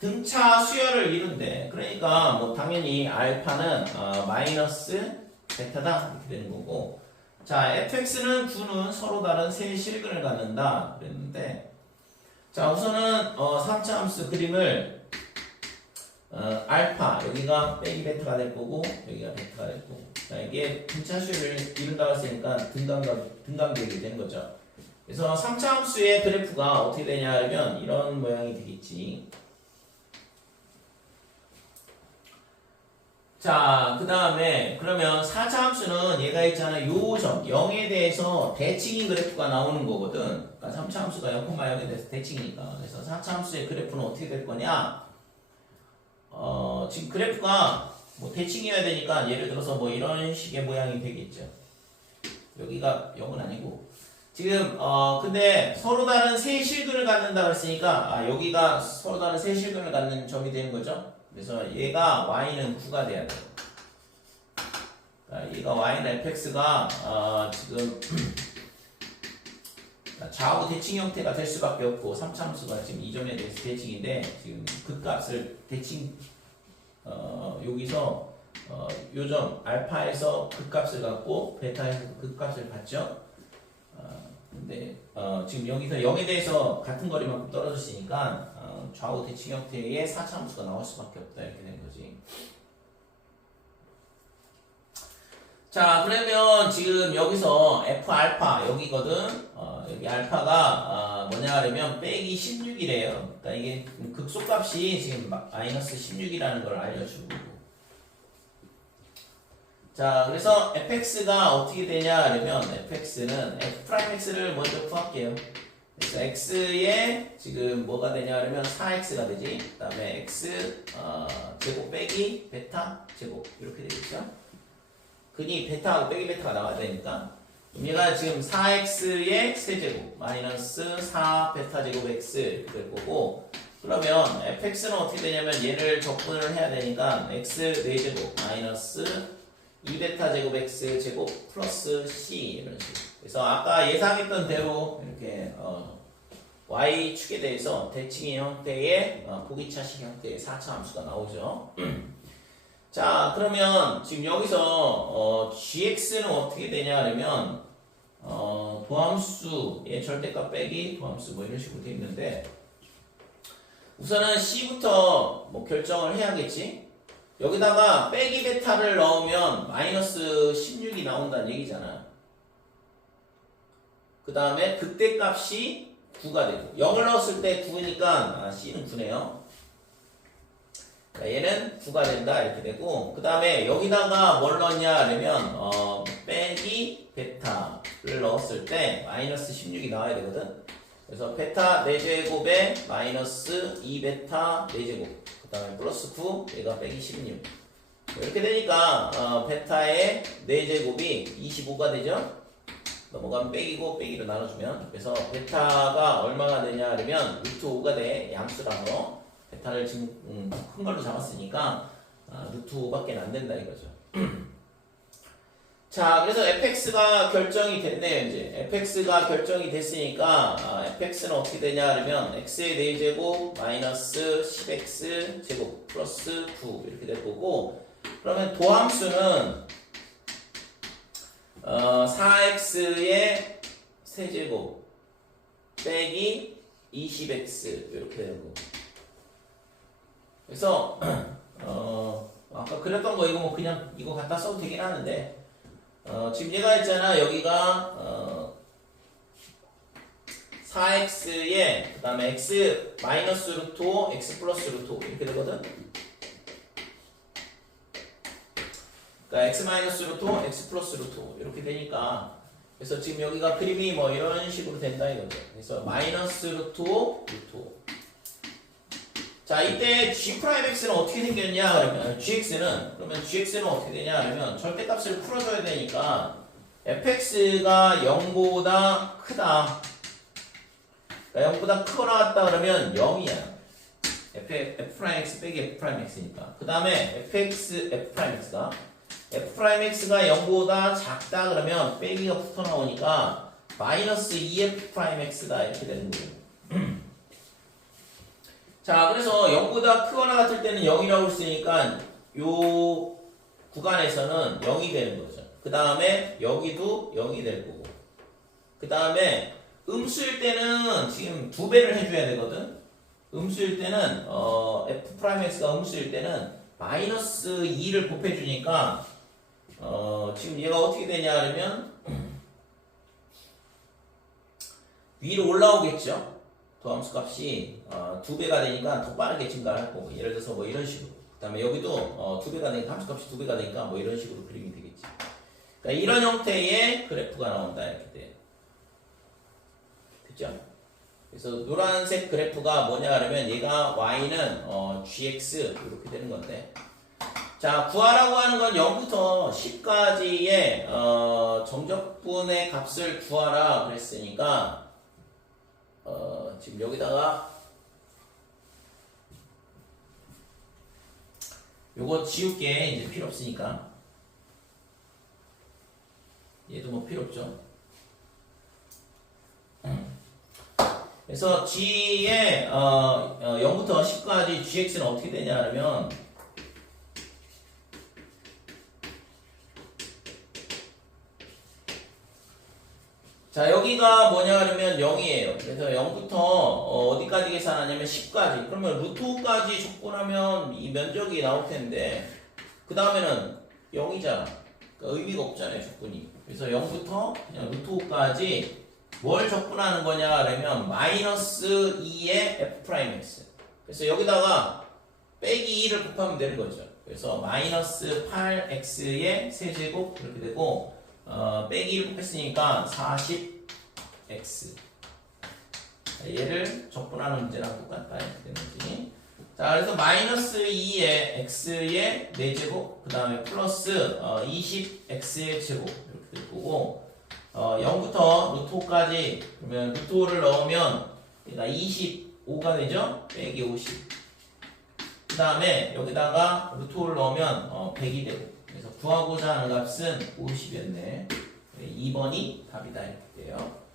등차 수열을 이룬대. 그러니까 뭐 당연히 알파는 마이너스 베타다 이렇게 되는 거고. 자, fx는 9는 서로 다른 세 실근을 갖는다 그랬는데, 자 우선은 3차 함수 그림을 알파 여기가 빼기 베타가 될 거고 여기가 베타가 될 거고. 자, 이게 등차 수열을 이룬다고 했으니까 등간격이 되는 거죠. 그래서 3차 함수의 그래프가 어떻게 되냐 하면 이런 모양이 되겠지. 자, 그 다음에 그러면 4차 함수는 얘가 있잖아. 요 점 0에 대해서 대칭인 그래프가 나오는 거거든. 그러니까 3차 함수가 0,0에 대해서 대칭이니까. 그래서 4차 함수의 그래프는 어떻게 될 거냐? 지금 그래프가 뭐 대칭이어야 되니까 예를 들어서 뭐 이런 식의 모양이 되겠죠. 여기가 0은 아니고 지금 근데 서로 다른 세 실근을 갖는다고 했으니까 여기가 서로 다른 세 실근을 갖는 점이 되는 거죠. 그래서 얘가 y는 9가 돼야 돼요. 얘가 y는 fx가 지금 좌우 대칭 형태가 될 수밖에 없고 3차 함수가 지금 이 점에 대해서 대칭인데 지금 그 값을 대칭 여기서 요점 알파에서 그 값을 갖고 베타에서 그 값을 받죠. 근데 지금 여기서 0에 대해서 같은 거리만큼 떨어졌으니까 좌우 대칭 형태의 4차 함수가 나올 수밖에 없다 이렇게 된 거지. 자, 그러면 지금 여기서 f 알파 여기거든. 여기 알파가 뭐냐 하려면 빼기 16이래요. 그러니까 이게 극소값이 지금 마이너스 16이라는 걸 알려주고. 자, 그래서 fx가 어떻게 되냐 하려면 fx는 f'x를 먼저 구할게요. 그래서 x에 지금 뭐가 되냐 하려면 4x가 되지. 그 다음에 x 제곱 빼기 베타 제곱 이렇게 되겠죠. 근이 베타하고 빼기 베타가 나와야 되니까 얘가 지금 4x의 세제곱 마이너스 4 베타 제곱 x 이렇게 될 거고, 그러면 fx는 어떻게 되냐면 얘를 적분을 해야 되니까 x 4제곱 마이너스 2베타 제곱 x 제곱 플러스 c 이런 식으로. 그래서 아까 예상했던 대로 이렇게 y축에 대해서 대칭의 형태의 보기차식 형태의 4차 함수가 나오죠. 자, 그러면 지금 여기서 gx는 어떻게 되냐 하면 도함수의 절대값 빼기 도함수 뭐 이런 식으로 되어 있는데, 우선은 C부터 뭐 결정을 해야겠지. 여기다가 빼기 베타를 넣으면 마이너스 16이 나온다는 얘기잖아. 그 다음에 극대값이 9가 되고 0을 넣었을 때 9니까 C는 9네요. 얘는 9가 된다 이렇게 되고, 그 다음에 여기다가 뭘 넣냐 하면 빼기 베타를 넣었을 때 마이너스 16이 나와야 되거든. 그래서 베타 4제곱에 마이너스 2베타 4제곱, 그 다음에 플러스 9, 얘가 빼기 16. 이렇게 되니까 베타의 4제곱이 25가 되죠. 넘어가면 빼기고 빼기로 나눠주면, 그래서 베타가 얼마가 되냐 하면 루트 5가 돼. 양수라서 베타를 지금 큰 걸로 잡았으니까 루트 5밖에 안 된다 이거죠. 자, 그래서 fx가 결정이 됐네요. 이제 fx가 결정이 됐으니까 fx는 어떻게 되냐 하면 x의 4제곱 마이너스 10x 제곱 플러스 9 이렇게 될 거고, 그러면 도함수는 4x의 세제곱 빼기 20x 이렇게 되는 거. 그래서 아까 그렸던 거 이거 뭐 그냥 이거 갖다 써도 되긴 하는데, 지금 얘가 있잖아. 여기가 4x에 그 다음에 x 마이너스 루트 5 x 플러스 루트 5 이렇게 되거든. 그러니까 x 마이너스 루트 5 x 플러스 루트 5 이렇게 되니까, 그래서 지금 여기가 그림이 뭐 이런 식으로 된다 이거죠. 그래서 마이너스 루트 5 루트 5. 자, 이때 g'x는 어떻게 생겼냐 그러면 그러면 gx는 어떻게 되냐 그러면 절대값을 풀어줘야 되니까 fx가 0보다 크다. 그러니까 0보다 크거나 같다 그러면 0이야. f'x 빼기 f'x니까. 그 다음에 f'x가 f'x가 0보다 작다 그러면 빼기가 붙어 나오니까 마이너스 2f'x다 이렇게 되는 거예요. 자, 그래서 0보다 크거나 같을 때는 0이라고 했으니까 요 구간에서는 0이 되는 거죠. 그 다음에 여기도 0이 될 거고, 그 다음에 음수일 때는 지금 2배를 해줘야 되거든. 음수일 때는 f'x가 음수일 때는 마이너스 2를 곱해주니까 지금 얘가 어떻게 되냐 하면 위로 올라오겠죠. 도함수 값이 2배가 되니까 더 빠르게 증가할 거고, 예를 들어서 뭐 이런 식으로. 그 다음에 여기도 2배가 되니까 함수 값이 2배가 되니까 뭐 이런 식으로 그림이 되겠지. 그러니까 이런 형태의 그래프가 나온다 이렇게 돼. 그죠? 그래서 노란색 그래프가 뭐냐 하면 얘가 y는 gx 이렇게 되는 건데, 자, 구하라고 하는 건 0부터 10까지의 정적분의 값을 구하라 그랬으니까 지금 여기다가 요거 지울게. 이제 필요 없으니까 얘도 뭐 필요 없죠. 그래서 g의 0부터 10까지 gx는 어떻게 되냐 하면 자, 여기가 뭐냐 하면 0이에요. 그래서 0부터 어디까지 계산하냐면 10까지. 그러면 루트 5까지 적분하면 이 면적이 나올 텐데, 그 다음에는 0이잖아. 그러니까 의미가 없잖아요, 적분이. 그래서 0부터 그냥 루트 5까지 뭘 적분하는 거냐 하면 마이너스 2의 f'x. 그래서 여기다가 빼기 2를 곱하면 되는 거죠. 그래서 마이너스 8x의 세제곱 이렇게 되고, 빼기 1 곱했으니까 40x. 얘를 적분하는 문제랑 똑같다 이렇게 되는 거지. 자, 그래서 마이너스 2의 x의 4제곱, 그 다음에 플러스 20x의 제곱 이렇게 될 거고, 0부터 루트 5까지, 그러면 루트 5를 넣으면 얘가 25가 되죠? 빼기 50. 그 다음에 여기다가 루트 5를 넣으면 100이 되고, 그래서 구하고자 하는 값은 50이었네. 2번이 답이다 이렇게 돼요.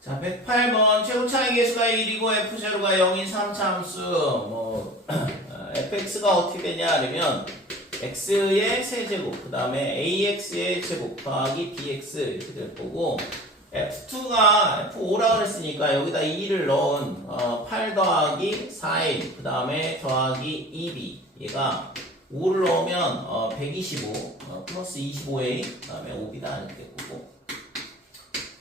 자, 108번 최고차의 계수가 1이고 f0가 0인 3차 함수 fx가 어떻게 되냐 하면 x의 세제곱 그 다음에 ax의 제곱 더하기 dx 이렇게 될 거고, F2가 F5라 그랬으니까 여기다 2를 넣은 8 더하기 4A 그 다음에 더하기 2B 얘가 5를 넣으면 125 플러스 25A 그 다음에 5B다 이렇게 될 거고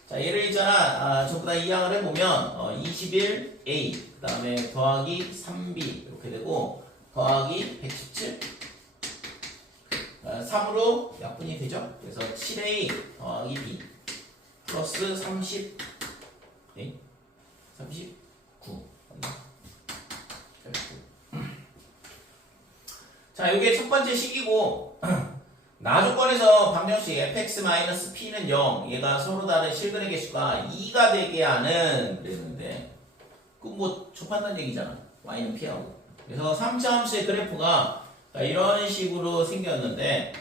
자 얘를 있잖아 전부 다 이항을 해보면 21A 그 다음에 더하기 3B 이렇게 되고 더하기 117 3으로 약분이 되죠. 그래서 7A 더하기 B 플러스 30 39 자, 이게 첫 번째 식이고 나조건에서 방정식 fx-p는 0 얘가 서로 다른 실근의 개수가 2가 되게 하는 그랬는데 그건 뭐 좁한다는 얘기잖아. y는 p하고 그래서 3차 함수의 그래프가 이런 식으로 생겼는데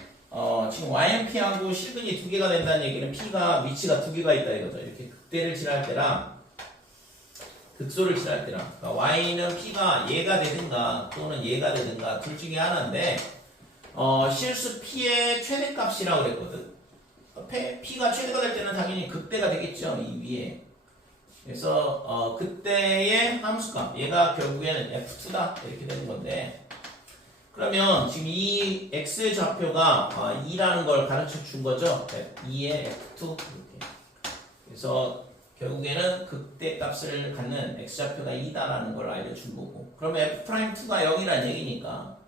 지금 y는 p하고 실근이 두 개가 된다는 얘기는 p가 위치가 두 개가 있다 이거죠. 이렇게 극대를 칠할 때랑 극소를 칠할 때랑 그러니까 y는 p가 얘가 되든가 또는 얘가 되든가 둘 중에 하나인데 실수 p의 최대값이라고 그랬거든. p가 최대가 될 때는 당연히 극대가 되겠죠. 이 위에. 그래서 그때의 함수값 얘가 결국에는 f2다 이렇게 되는 건데 그러면 지금 이 x 좌표가 2라는 걸 가르쳐 준 거죠. 2의 f2 이렇게. 그래서 결국에는 극대 값을 갖는 x좌표가 2다라는 걸 알려준 거고 그러면 f'2가 0이라는 얘기니까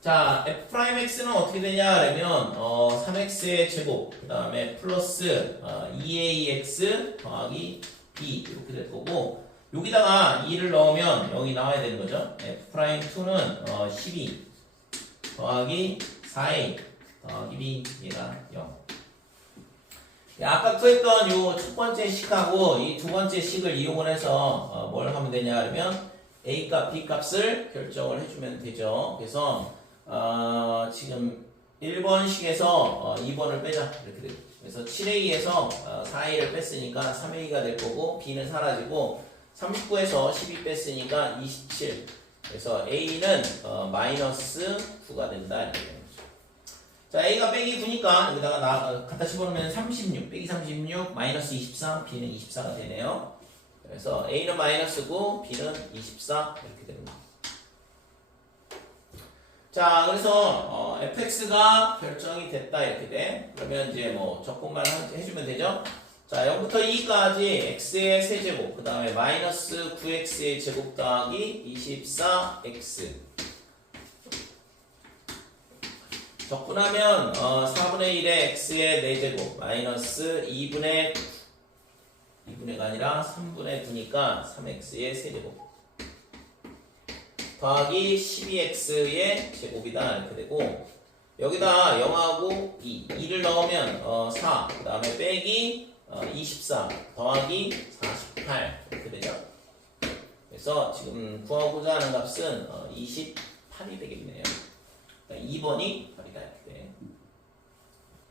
자 f'x는 어떻게 되냐 그러면 3x의 제곱 그 다음에 플러스 2ax 더하기 b 이렇게 될 거고 여기다가 2를 넣으면 0이 나와야 되는 거죠. f'2는 12 더하기 4a 더하기 b 얘가 0 아까 구했던 요 첫 번째 식하고 이 두 번째 식을 이용을 해서 뭘 하면 되냐 하면 A 값, B 값을 결정을 해주면 되죠. 그래서 지금 1번식에서 2번을 빼자 이렇게 되고 그래서 7A에서 4A를 뺐으니까 3A가 될 거고 B는 사라지고 39에서 12 뺐으니까 27 그래서 A는 마이너스 9가 된다 이렇게 됩니다. 자, A가 빼기 9니까 여기다가 갖다 집어넣으면 36, 빼기 36, 마이너스 23, B는 24가 되네요. 그래서 A는 마이너스 9, B는 24 이렇게 됩니다. 자, 그래서 fx가 결정이 됐다 이렇게 돼. 그러면 이제 뭐 적분만 해주면 되죠. 자, 0부터 2까지 x의 세제곱, 그 다음에 마이너스 9x의 제곱 더하기 24x 적분하면 4분의 1의 x의 4제곱 마이너스 2분의 가 아니라 3분의 9니까 3x의 세제곱 더하기 12x의 제곱이다 이렇게 되고 여기다 0하고 2를 넣으면 4 그 다음에 빼기 24 더하기 48 이렇게 되죠. 그래서 지금 구하고자 하는 값은 28이 되겠네요. 2번이